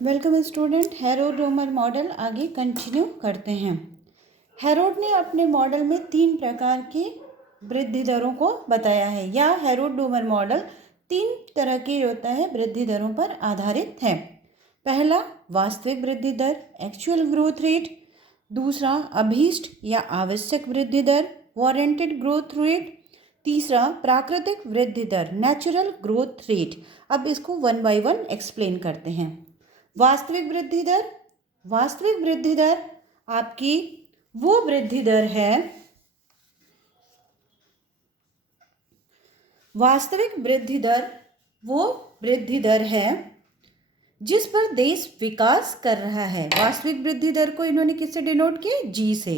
Welcome student. Herod रोमर model आगे continue करते हैं। हेरोड ने अपने मॉडल में 3 प्रकार की वृद्धि दरों को बताया है, या हेरोड रोमर मॉडल 3 तरह की होता है वृद्धि दरों पर आधारित है। पहला वास्तविक वृद्धि दर, एक्चुअल ग्रोथ रेट। दूसरा अभीष्ट या आवश्यक वृद्धि दर, वारंटेड ग्रोथ रेट। तीसरा प्राकृतिक वृद्धि दर, नेचुरल ग्रोथ रेट। अब इसको 1 बाय 1 एक्सप्लेन करते हैं। वास्तविक वृद्धि दर। वास्तविक वृद्धि दर आपकी वो वृद्धि दर है, वास्तविक वृद्धि दर वो वृद्धि दर है जिस पर देश विकास कर रहा है। वास्तविक वृद्धि दर को इन्होंने किससे डिनोट किया? जी से।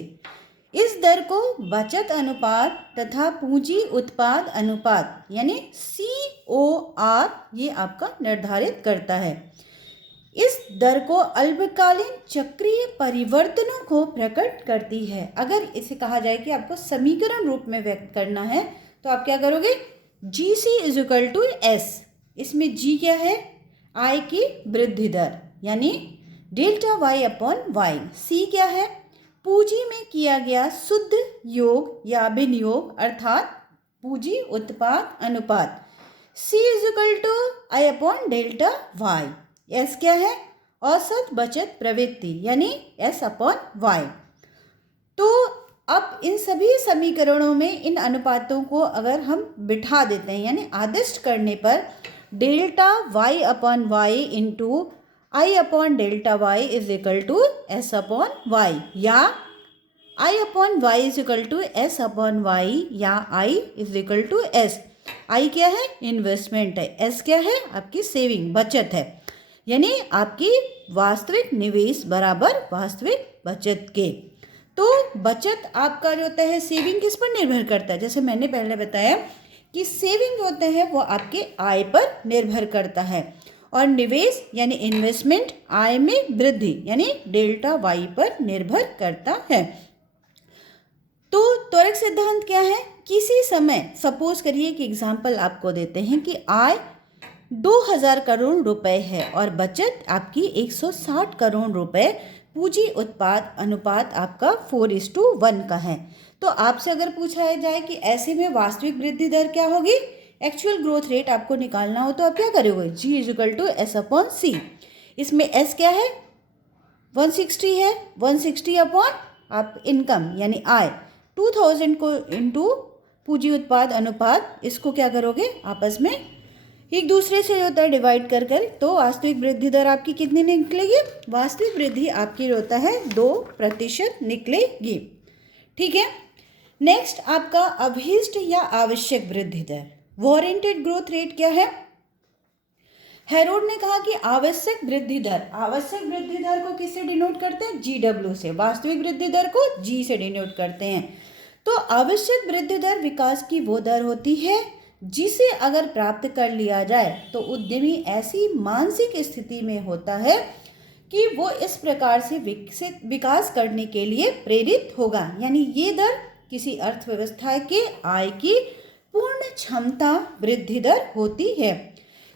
इस दर को बचत अनुपात तथा पूंजी उत्पाद अनुपात यानी COR ये आपका निर्धारित करता है। इस दर को अल्पकालीन चक्रीय परिवर्तनों को प्रकट करती है। अगर इसे कहा जाए कि आपको समीकरण रूप में व्यक्त करना है तो आप क्या करोगे? GC is equal to S। इसमें G क्या है? आय की वृद्धि दर यानी delta Y upon Y। C क्या है? पूंजी में किया गया शुद्ध योग या विनियोग अर्थात पूंजी उत्पाद अनुपात। C is equal to I upon delta Y। S क्या है? औसत बचत प्रवृत्ति यानी S अपॉन Y। तो अब इन सभी समीकरणों में इन अनुपातों को अगर हम बिठा देते हैं यानी आदिष्ट करने पर delta Y upon Y into I upon delta Y is equal to S upon Y, या I upon Y is equal to S upon Y, या I is equal to S। I क्या है? इन्वेस्टमेंट है। S क्या है? आपकी saving बचत है, यानी आपकी वास्तविक निवेश बराबर वास्तविक बचत के। तो बचत आपका जो होता है सेविंग किस पर निर्भर करता है? जैसे मैंने पहले बताया कि सेविंग जो होता है वो आपके आय पर निर्भर करता है, और निवेश यानी इन्वेस्टमेंट आय में वृद्धि यानी डेल्टा Y पर निर्भर करता है। तो त्वरक सिद्धांत क्या है? किसी समय सपोज करिए कि एग्जाम्पल आपको देते हैं कि आय 2000 करोड़ रुपए है और बचत आपकी 160 करोड़ रुपए, पूंजी उत्पाद अनुपात आपका 4:1 का है। तो आपसे अगर पूछा जाए कि ऐसे में वास्तविक वृद्धि दर क्या होगी, एक्चुअल ग्रोथ रेट आपको निकालना हो, तो आप क्या करोगे? G is equal to S upon C। इसमें S क्या है? 160 है। 160 अपॉन आप इनकम यानी आय 2000 को इंटू पूंजी उत्पाद अनुपात, इसको क्या करोगे? आपस में एक दूसरे से जो होता है डिवाइड कर कर, तो वास्तविक वृद्धि दर आपकी कितनी निकलेगी? वास्तविक वृद्धि आपकी होता है 2% निकलेगी। ठीक है। नेक्स्ट आपका अभीष्ट या आवश्यक वृद्धि दर, वारंटेड ग्रोथ रेट क्या है? हेरोड ने कहा कि आवश्यक वृद्धि दर, आवश्यक वृद्धि दर को किससे डिनोट करते हैं? GW से। वास्तविक वृद्धि दर को G से डिनोट करते हैं। तो आवश्यक वृद्धि दर विकास की वो दर होती है जिसे अगर प्राप्त कर लिया जाए तो उद्यमी ऐसी मानसिक स्थिति में होता है कि वो इस प्रकार से विकास करने के लिए प्रेरित होगा। यानी ये दर किसी अर्थव्यवस्था के आय की पूर्ण क्षमता वृद्धि दर होती है।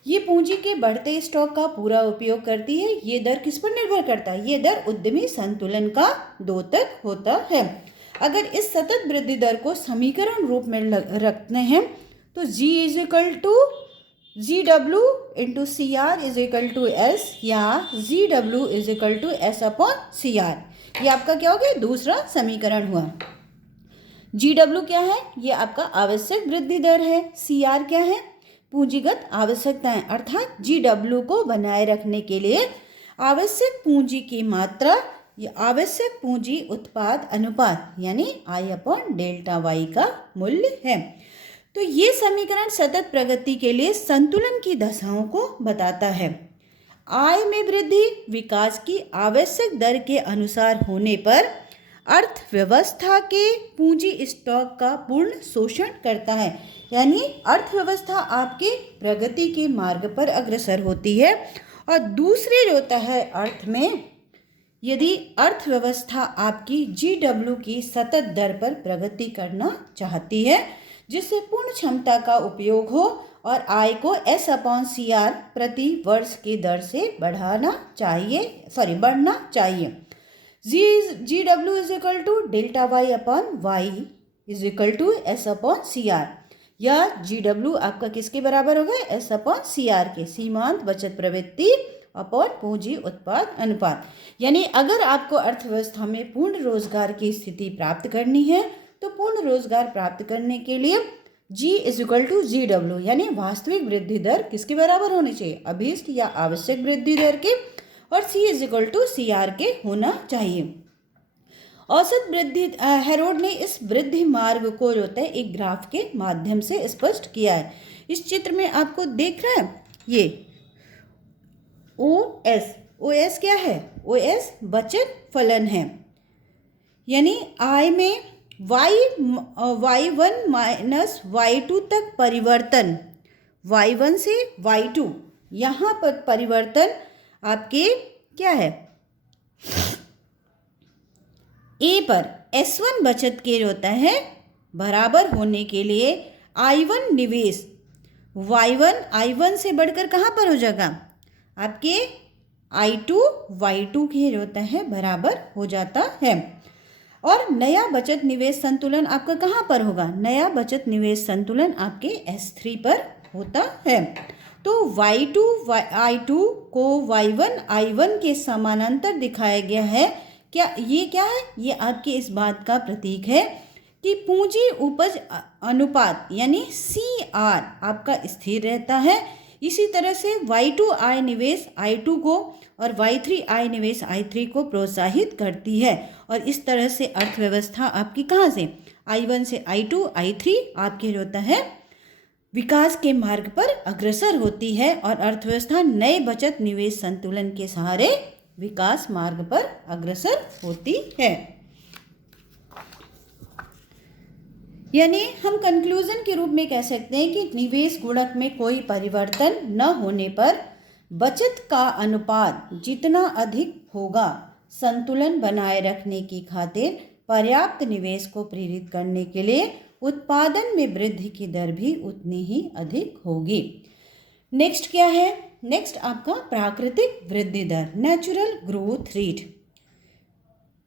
ये पूंजी के बढ़ते स्टॉक का पूरा उपयोग करती है। ये दर किस पर निर्भर करता है? ये दर उद्यमी संतुलन का द्योतक होता है। अगर इस सतत वृद्धि दर को समीकरण रूप में रखते हैं तो G is equal to GW into CR is equal to S, या GW is equal to S upon CR। ये आपका क्या हो गया? दूसरा समीकरण हुआ। GW क्या है? ये आपका आवश्यक वृद्धि दर है। CR क्या है? पूंजीगत आवश्यकताएं, अर्थात GW को बनाए रखने के लिए आवश्यक पूंजी की मात्रा या आवश्यक पूंजी उत्पाद अनुपात यानी I अपॉन डेल्टा Y का मूल्य है। तो ये समीकरण सतत प्रगति के लिए संतुलन की दशाओं को बताता है। आय में वृद्धि विकास की आवश्यक दर के अनुसार होने पर अर्थव्यवस्था के पूंजी स्टॉक का पूर्ण शोषण करता है। यानी अर्थव्यवस्था आपके प्रगति के मार्ग पर अग्रसर होती है, और दूसरे जो होता है अर्थ में, यदि अर्थव्यवस्था आपकी GW की सतत दर पर प्रगति करना चाहती है जिससे पूर्ण क्षमता का उपयोग हो और आय को S/CR प्रति वर्ष की दर से बढ़ना चाहिए। GW is equal to delta Y upon Y is equal to S/CR, या GW आपका किसके बराबर होगा? S/CR के, सीमांत बचत प्रवृत्ति अपॉन पूंजी उत्पाद अनुपात। यानी अगर आपको अर्थव्यवस्था में पूर्ण रोजगार की स्थिति प्राप्त करनी है तो पूर्ण रोजगार प्राप्त करने के लिए G is equal to GW यानी वास्तविक वृद्धि दर किसके बराबर होनी चाहिए? अभीष्ट या आवश्यक वृद्धि दर के, और C is equal to CR के होना चाहिए। औसत वृद्धि, हेरोड ने इस वृद्धि मार्ग को जो है एक ग्राफ के माध्यम से स्पष्ट किया है। इस चित्र में आपको देख रहा है ये OS क्या है? OS बचत फलन है, यानी आय में Y1 माइनस Y2 तक परिवर्तन, Y1 से Y2 यहाँ पर परिवर्तन आपके क्या है? A पर S1 बचत के होता है बराबर होने के लिए I1 निवेश I1 से बढ़कर कहाँ पर हो जाएगा? आपके I2 Y2 के होता है बराबर हो जाता है। और नया बचत निवेश संतुलन आपका कहाँ पर होगा? नया बचत निवेश संतुलन आपके S3 पर होता है। तो Y2 I2 को Y1 I1 के समानांतर दिखाया गया है। ये क्या है? ये आपके इस बात का प्रतीक है कि पूंजी उपज अनुपात यानी CR आपका स्थिर रहता है। इसी तरह से Y2 आय निवेश I2 को और Y3 आय निवेश I3 को प्रोत्साहित करती है, और इस तरह से अर्थव्यवस्था आपकी कहाँ से? I1 से I2 I3 आपके होता है विकास के मार्ग पर अग्रसर होती है, और अर्थव्यवस्था नए बचत निवेश संतुलन के सहारे विकास मार्ग पर अग्रसर होती है। यानी हम कंक्लूजन के रूप में कह सकते हैं कि निवेश गुणक में कोई परिवर्तन न होने पर बचत का अनुपात जितना अधिक होगा, संतुलन बनाए रखने की खातिर पर्याप्त निवेश को प्रेरित करने के लिए उत्पादन में वृद्धि की दर भी उतनी ही अधिक होगी। नेक्स्ट क्या है? नेक्स्ट आपका प्राकृतिक वृद्धि दर, नेचुरल ग्रोथ रेट।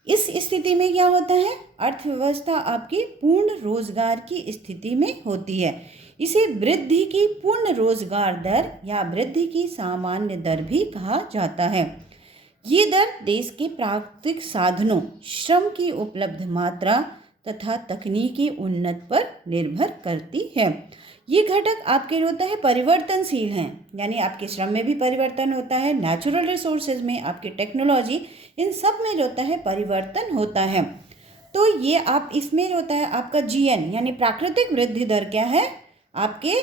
इस स्थिति में क्या होता है? अर्थव्यवस्था आपकी पूर्ण रोजगार की स्थिति में होती है। इसे वृद्धि की पूर्ण रोजगार दर या वृद्धि की सामान्य दर भी कहा जाता है। ये दर देश के प्राकृतिक साधनों, श्रम की उपलब्ध मात्रा तथा तकनीकी उन्नत पर निर्भर करती है। ये घटक आपके होता है परिवर्तनशील हैं, यानी आपके श्रम में भी परिवर्तन होता है, नेचुरल रिसोर्सेज में, आपकी टेक्नोलॉजी, इन सब में होता है परिवर्तन होता है। तो ये आप इसमें होता है आपका GN यानी प्राकृतिक वृद्धि दर क्या है? आपके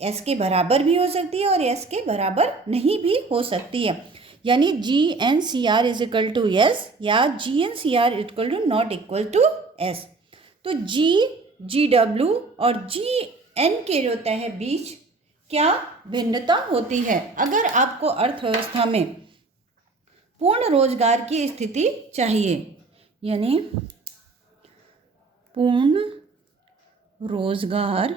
S के बराबर भी हो सकती है और S के बराबर नहीं भी हो सकती है, यानी GNCR is equal to S या GNCR equal to not equal to S। तो GW और GN के होता है बीच क्या भिन्नता होती है? अगर आपको अर्थव्यवस्था में पूर्ण रोजगार की स्थिति चाहिए, यानी पूर्ण रोजगार